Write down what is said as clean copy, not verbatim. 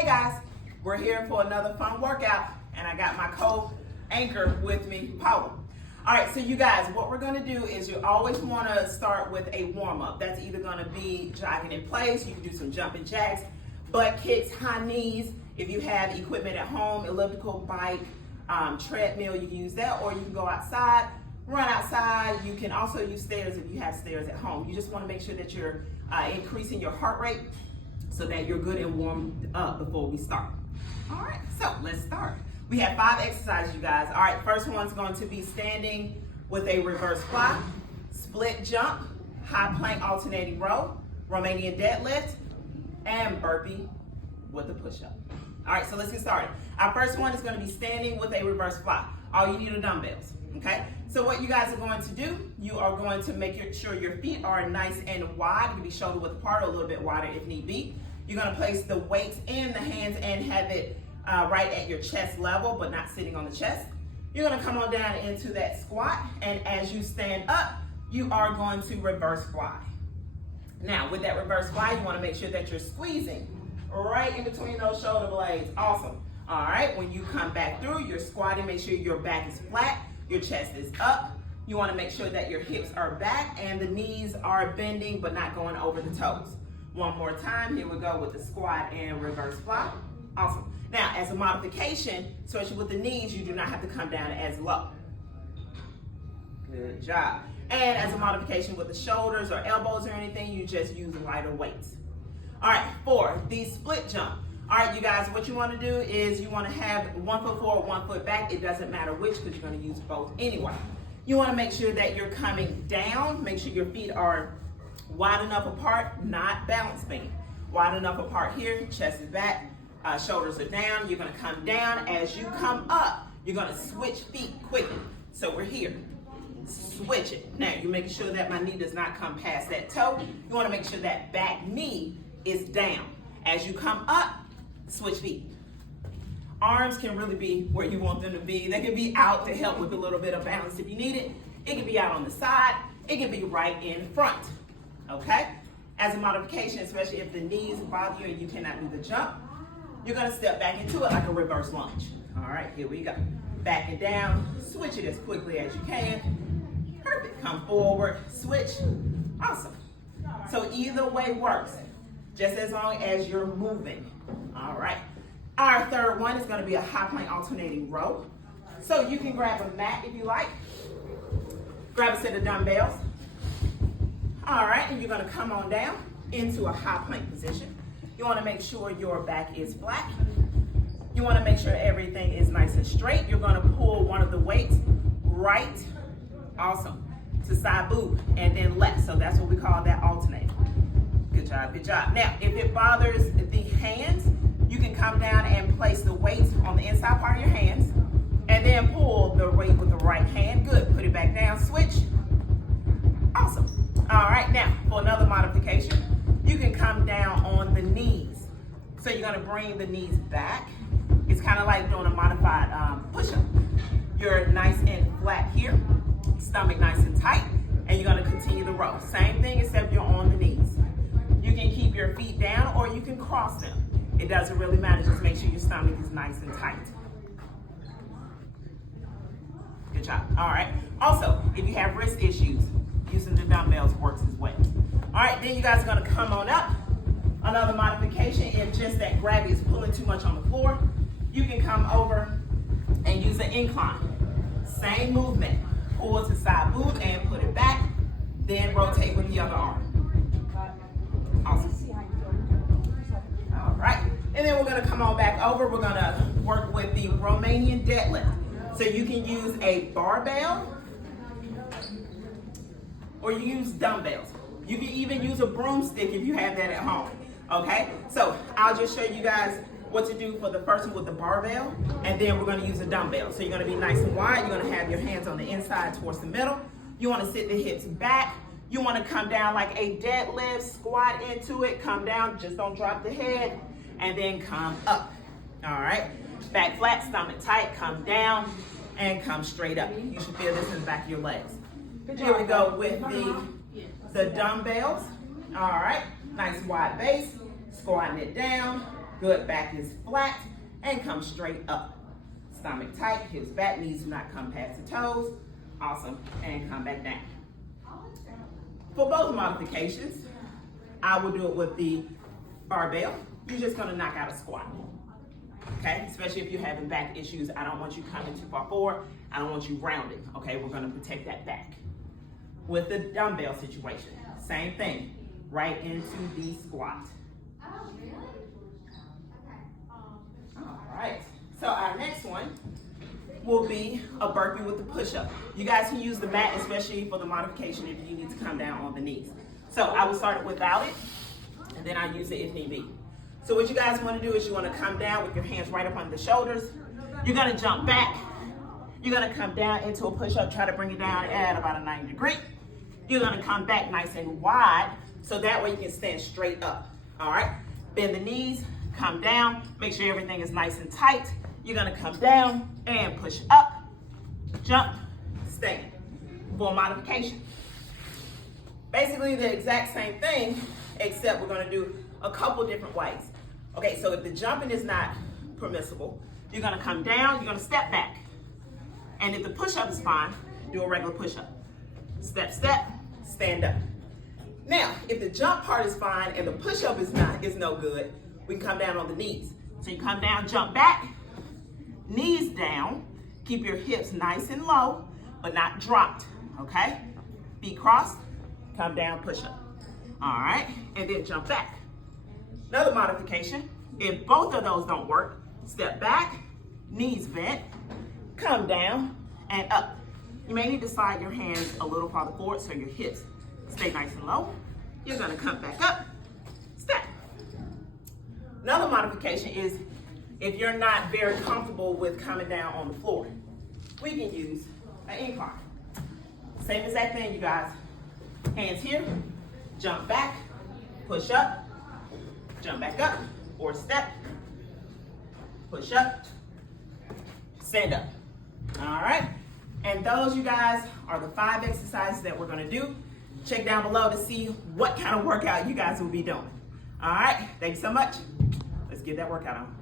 Hey guys, we're here for another fun workout, and I got my co-anchor with me, Paula. All right, so you guys, what we're gonna do is you always wanna start with a warm-up. That's either gonna be jogging in place, you can do some jumping jacks, butt kicks, high knees. If you have equipment at home, elliptical bike, treadmill, you can use that, or you can go outside, run outside. You can also use stairs if you have stairs at home. You just wanna make sure that you're increasing your heart rate so that you're good and warmed up before we start. All right, so let's start. We have 5 exercises, you guys. All right, first one's going to be standing with a reverse fly, split jump, high plank alternating row, Romanian deadlift, and burpee with a push-up. All right, so let's get started. Our first one is gonna be standing with a reverse fly. All you need are dumbbells, okay? So what you guys are going to do, you are going to make sure your feet are nice and wide. You can be shoulder width apart or a little bit wider if need be. You're gonna place the weights in the hands and have it right at your chest level, but not sitting on the chest. You're gonna come on down into that squat, and as you stand up, you are going to reverse fly. Now, with that reverse fly, you wanna make sure that you're squeezing right in between those shoulder blades. Awesome. All right, when you come back through, you're squatting, make sure your back is flat, your chest is up. You wanna make sure that your hips are back and the knees are bending but not going over the toes. One more time, here we go with the squat and reverse fly. Awesome. Now, as a modification, especially with the knees, you do not have to come down as low. Good job. And as a modification with the shoulders or elbows or anything, you just use lighter weights. All right, for the split jump. All right, you guys, what you want to do is you want to have 1 foot forward, 1 foot back. It doesn't matter which, because you're going to use both anyway. You want to make sure that you're coming down. Make sure your feet are wide enough apart, not balance beam. Wide enough apart here, chest is back, shoulders are down. You're going to come down. As you come up, you're going to switch feet quickly. So we're here. Switch it. Now, you're making sure that my knee does not come past that toe. You want to make sure that back knee is down. As you come up, switch feet. Arms can really be where you want them to be. They can be out to help with a little bit of balance if you need it. It can be out on the side. It can be right in front. Okay? As a modification, especially if the knees bother you and you cannot do the jump, you're gonna step back into it like a reverse lunge. All right, here we go. Back and down, switch it as quickly as you can. Perfect, come forward, switch. Awesome. So either way works, just as long as you're moving. All right. Our third one is gonna be a high plank alternating row. So you can grab a mat if you like. Grab a set of dumbbells. All right, and you're gonna come on down into a high plank position. You wanna make sure your back is flat. You wanna make sure everything is nice and straight. You're gonna pull one of the weights right, awesome, to side boob, and then left. So that's what we call that alternating. Good job, good job. Now, if it bothers the hands, you can come down and place the weights on the inside part of your hands, and then pull the weight with the right hand. Good, put it back down, switch. Awesome. All right, now for another modification, you can come down on the knees. So you're gonna bring the knees back. It's kind of like doing a modified push-up. You're nice and flat here, stomach nice and tight, and you're gonna continue the row. Same thing except you're on the knees. You can keep your feet down or you can cross them. It doesn't really matter, just make sure your stomach is nice and tight. Good job, all right. Also, if you have wrist issues, using the dumbbells works as well. All right, then you guys are gonna come on up. Another modification, if just that gravity is pulling too much on the floor, you can come over and use an incline. Same movement, pull to side boob and put it back, then rotate with the other arm. Awesome. All right, and then we're gonna come on back over. We're gonna work with the Romanian deadlift. So you can use a barbell, or you use dumbbells. You can even use a broomstick if you have that at home, okay? So I'll just show you guys what to do for the first one with the barbell, and then we're gonna use a dumbbell. So you're gonna be nice and wide. You're gonna have your hands on the inside towards the middle. You wanna sit the hips back. You wanna come down like a deadlift, squat into it, come down, just don't drop the head, and then come up, all right? Back flat, stomach tight, come down, and come straight up. You should feel this in the back of your legs. Here we go with the dumbbells. All right, nice wide base, squatting it down, Good, back is flat and come straight up. Stomach tight, hips back, knees do not come past the toes. Awesome, and come back down. For both modifications, I will do it with the barbell. You're just gonna knock out a squat. Okay, especially if you're having back issues. I don't want you coming too far forward. I don't want you rounding. Okay, we're gonna protect that back. With the dumbbell situation, same thing, right into the squat. All right, so our next one will be a burpee with the push-up. You guys can use the mat, especially for the modification if you need to come down on the knees. So I will start it without it, and then I use it if need be. So what you guys want to do is you want to come down with your hands right up under the shoulders. You're going to jump back. You're going to come down into a push-up, try to bring it down at about a 90 degree. You're going to come back nice and wide, so that way you can stand straight up. All right, bend the knees, come down, make sure everything is nice and tight. You're gonna come down and push up, jump, stand. For modification. Basically the exact same thing, except we're gonna do a couple different ways. Okay, so if the jumping is not permissible, you're gonna come down, you're gonna step back. And if the push-up is fine, do a regular push-up. Step, step, stand up. Now, if the jump part is fine and the push-up is no good, we can come down on the knees. So you come down, jump back, knees down, keep your hips nice and low, but not dropped, okay? Feet crossed, come down, push up. All right, and then jump back. Another modification, if both of those don't work, step back, knees bent, come down and up. You may need to slide your hands a little farther forward so your hips stay nice and low. You're gonna come back up, step. Another modification is if you're not very comfortable with coming down on the floor, we can use an incline. Same exact thing, you guys. Hands here, jump back, push up, jump back up, or step, push up, stand up. All right, and those, you guys, are the 5 exercises that we're gonna do. Check down below to see what kind of workout you guys will be doing. All right, thanks so much. Let's get that workout on.